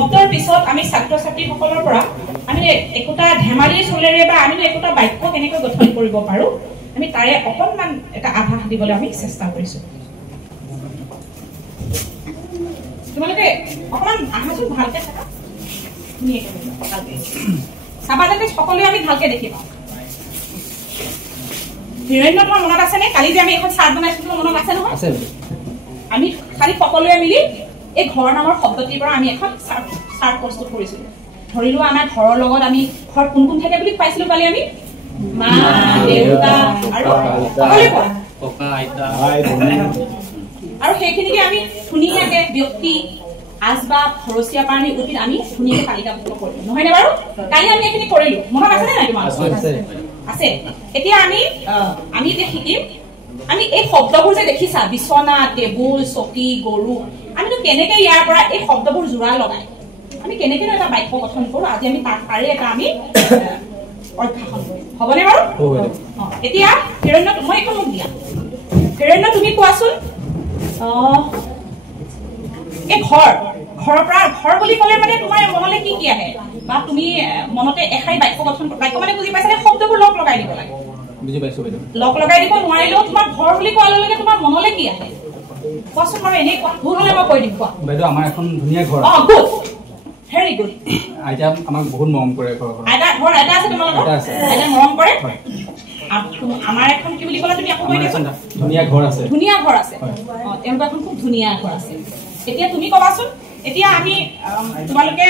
শব্দৰ পিছত আমি ছাত্ৰ ছাত্ৰীসকলৰ পৰা আমি একোটা ধেমালিৰ চলেৰে বা আমি একোটা বাক্য কেনেকৈ গঠন কৰিব পাৰো আমি তাৰে অকণমান এটা আভাস দিবলৈ আমি চেষ্টা কৰিছো তোমালোকে অকণমান আহাচোন ভালকে থাকা চাবা যাতে সকলোৱে আমি ভালকে দেখি পাওঁ হিৰণ্য তোমাৰ মনত আছেনে কালি যে আমি এখন চাৰ্ট বনাইছিলো মনত আছে নহয় আছে আমি খালি সকলোৱে মিলি এই ঘৰ নামৰ শব্দটিৰ পৰা আমি এখন চাৰ্ট প্ৰস্তুত কৰিছিলো ধৰিলো আমাৰ ঘৰৰ লগত আমি ঘৰ কোন কোন থাকে বুলি পাইছিলো কালি আমি মা দেউতা আৰু ককা আইতা আৰু সেইখিনিকে আমি ধুনীয়াকে ব্যক্তি আজবাব খৰচীয়া পানী উদ্ভিদ আমি ধুনীয়াকে তালিকাভুক্ত কৰিলো নহয়নে বাৰু কালি আমি এইখিনি কৰিলো মনত আছে নাই তোমাৰ আছে এতিয়া আমি যে শিকিম আমি এই শব্দবোৰ যে দেখিছা বিছনা টেবুল চকী গৰু আমিতো কেনেকে ইয়াৰ পৰা এই শব্দবোৰ জোৰা লগাই আমি কেনেকে এটা বাক্য গঠন কৰো আজি আমি তাৰে এটা আমি অধ্যয়ন কৰিম হ'বনে বাৰু এতিয়া হিৰণ্য মই একো মোক দিয়া হিৰণ্য তুমি কোৱাচোন এই ঘৰৰ পৰা ঘৰ বুলি ক'লে মানে তোমাৰ মনলৈ কি আহে বা তুমি মনতে এখাই বাক্য গঠন বাক্য মানে বুজি পাইছানে শব্দবোৰ লগ লগাই দিব লাগে বুজি পাইছো বাইদেউ লগ লগাই দিব নোৱাৰিলেও তোমাৰ ঘৰ বুলি কোৱাৰ লগে তোমাৰ মনলৈ কি আহে কোৱাচোন বাৰু এনেই কোৱা ভুল হ'লে মই কৈ দিম কোৱা বাইদেউ আমাৰ এখন ধুনীয়া ঘৰ গুড ভেৰি গুড আইতা আমাক বহুত মৰম কৰে আইতা আছে তোমালোকৰ আইতা মৰম কৰে আমাৰ এখন কি বুলি ক'লা তুমি আকৌ কৈ দিয়াচোন ধুনীয়া ঘৰ আছে তেওঁলোকৰ এখন খুব ধুনীয়া ঘৰ আছে এতিয়া তুমি ক'বাচোন এতিয়া আমি তোমালোকে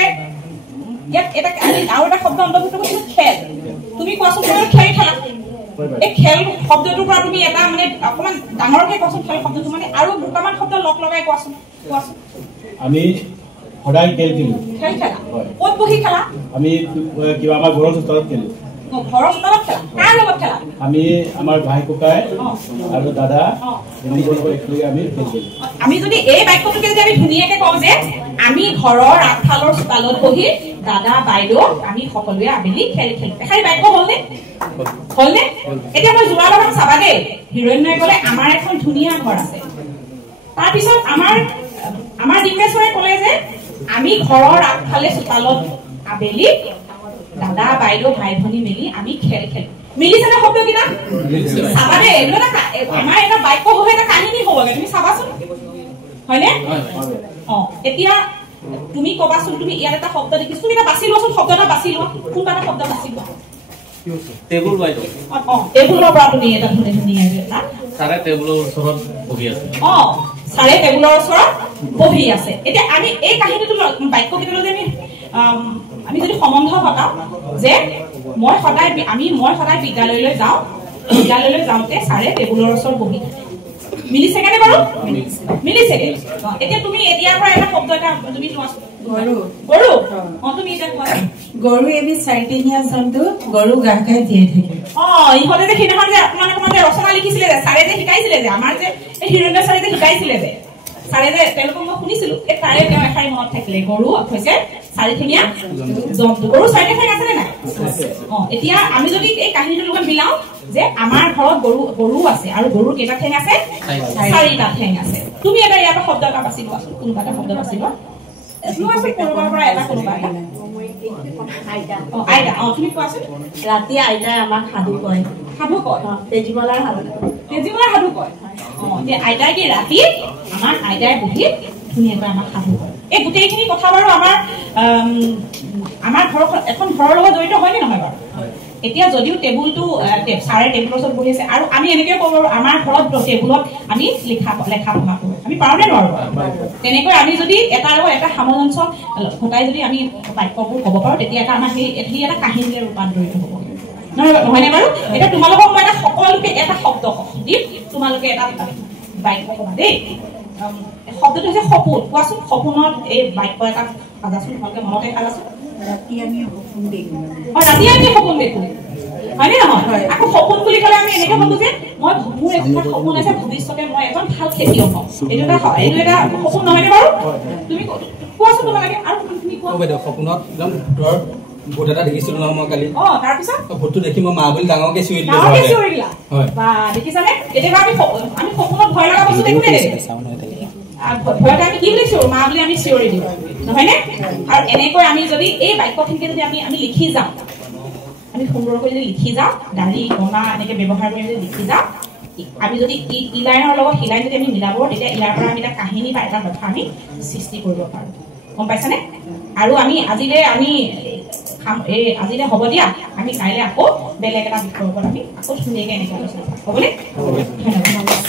ইয়াত এটা আৰু এটা শব্দ অন্তৰ্ভুক্ত কৰিছো খেল তুমি কোৱাচোন তোমাৰ খেল খেলা এই খেল শব্দটোৰ পৰা তুমি এটা মানে অকণমান ডাঙৰকৈ কোৱাচোন খেল শব্দটো মানে আৰু দুটামান শব্দ লগ লগাই কোৱাচোন আমি সদায় খেল খেলো ক'ত বহি খেলা আমি কিবা আমাৰ ঘৰৰ চোতালত খেলো ঘৰৰ চোতালত খেলা কাৰ লগত খেলা আমি আমাৰ ভাই ককাই আৰু দাদা একেলগে আমি খেল খেলো আমি যদি এই বাক্যটোকে যদি আমি ধুনীয়াকে কওঁ যে আমি ঘৰৰ আগফালৰ চোতালত বহি দাদা বাইদেউ আমি সকলোৱে আবেলি খেল খেলো এখাৰি বাক্য হ'লনে এতিয়া মই জোৰা লগাম চাবা দেই হিৰণ্যই ক'লে আমাৰ এখন ধুনীয়া ঘৰ আছে তাৰপিছত আমাৰ ডিম্বেশ্বৰে ক'লে যে আমি ঘৰৰ আগফালে চোতালত আবেলি দাদা বাইদেউ ভাই ভনী মিলি আমি খেল খেলো মিলিছেনে শব্দকেইটা চাবা দেই এইটো আমাৰ এটা বাক্য হ'ব এটা কাহিনী হ'বগে তুমি চাবাচোন হয়নে এতিয়া তুমি ক'বাচোন তুমি ইয়াত এটা শব্দ দেখিছো তুমি এটা বাছি লোৱাচোন শব্দ এটা বাছি লোৱা কোনটা এটা শব্দ বাছি লোৱা টেবুল বাইদেউ টেবুলৰ পৰা তুমি এটা ধুনীয়া চাৰে টেবুলৰ ওচৰত বহি আছে চাৰে টেবুলৰ ওচৰত বহি আছে এতিয়া আমি এই কাহিনীটো বাক্য কেইটালৈ যে আমি যদি সম্বন্ধ ঘটাও যে মই সদায় বিদ্যালয়লৈ যাওঁতে ছাৰে টেবুলৰ ওচৰত বহি থাকে মিলিছেগে নে বাৰু মিলিছেগে এতিয়া তুমি এতিয়াৰ পৰা এটা শব্দ এটা তুমি কোৱাচোন গৰু তুমি এতিয়া কোৱাচোন গৰু এবিধ চাৰিঠেঙীয়া জন্তু গৰু ঘাঁহ খাই জীয়াই থাকে ইহঁতে যে সেইদিনাখন যে আপোনালোকে ৰচনা লিখিছিলে যে ছাৰে যে শিকাইছিলে যে আমাৰ যে এই হিৰণ্য ছাৰে যে শিকাইছিলে যে ছাৰে যে তেওঁলোকক মই শুনিছিলো এই তাৰে তেওঁ এষাৰি মনত থাকিলে গৰু হৈছে চাৰিঠেঙীয়া জন্তু গৰু চাৰিটা ঠেং আছে নে নাই এতিয়া আমি যদি এই কাহিনীটোৰ লগত মিলাও যে আমাৰ ঘৰত গৰু আছে আৰু গৰুৰ কেইটা ঠেং আছে চাৰিটা ঠেং আছে তুমি এটা ইয়াৰ পৰা শব্দ এটা বাছি লোৱাচোন কোনোবা এটা শব্দ বাছি লোৱা কোনোবাৰ পৰা এটা কোনোবা আইতা তুমি কোৱাচোন ৰাতি আইতাই আমাক সাধু কয় তেজীমলাৰ সাধু কয় আইতাই কি ৰাতি আমাৰ আইতাই বহি ধুনীয়াকৈ আমাক সাধু কয় এই গোটেইখিনি কথা বাৰু আমাৰ এখন ঘৰৰ লগত জড়িত হয়নে নহয় বাৰু এতিয়া যদিও টেবুলটো ছাৰে টেবুলৰ ওচৰত বহি আছে আৰু আমি এনেকৈ ক'ব পাৰোঁ আমাৰ ঘৰত টেবুলত আমি লেখা পঢ়া কৰোঁ আমি পাৰোঁনে নোৱাৰোঁ তেনেকৈ আমি যদি এটাৰ লগত এটা সামঞ্জস্য ঘটাই যদি আমি বাক্যবোৰ ক'ব পাৰোঁ তেতিয়া আমাৰ সেই এটা কাহিনীলৈ ৰূপান্তৰিত হ'ব নহয়নে বাৰু এতিয়া তোমালোকক মই এটা সকলোকে এটা শব্দ দিম তোমালোকে এটা বাক্য ক'বা দেই শব্দটো হৈছে সপোন কোৱাচোন সপোনত এই বাক্য এটা সাজাচোন ভালকে মনতে সাজাচোন ৰাতি আমি সপোন দেখো হয়নে নহয় আকৌ সপোন বুলি ক'লে আমি এনেকে ভাবো যে মোৰ এটা সপোন আছে ভৱিষ্যতে মই এজন ভাল খেতিয়ক হ'ম এইটো এটা সপোন নহয়নে বাৰু তুমি কোৱাচোন তোমালোকে আৰু তুমি কোৱা বাইদেউ সপোনত ভূত এটা দেখিছিলো নহয় মই কালি তাৰপিছত ভূতটো দেখি মই মা বুলি ডাঙৰকে চিঞৰি দিলো বা দেখিছানে কেতিয়াবা আমি সপোনত ভয় লগা বস্তু দেখোঁ নে ভয়টা আমি কি বুলি চিঞৰো মা বুলি আমি চিঞৰি দিওঁ নহয়নে আৰু এনেকৈ আমি যদি এই বাক্যখিনিকে যদি আমি লিখি যাওঁ আমি সুন্দৰকৈ যদি লিখি যাওঁ দাঢ়ি কণা এনেকৈ ব্যৱহাৰ কৰি যদি লিখি যাওঁ আমি যদি ইলাইনৰ লগত হিলাইন যদি আমি মিলাব তেতিয়া ইয়াৰ পৰা আমি এটা কাহিনী বা এটা কথা আমি সৃষ্টি কৰিব পাৰোঁ গম পাইছানে আৰু আমি আজিলে হ'ব দিয়া আমি কাইলৈ আকৌ বেলেগ এটা বিষয়ৰ ওপৰত আমি আকৌ ধুনীয়াকৈ এনেকৈ আলোচনা কৰিম হ'বনে ধন্যবাদ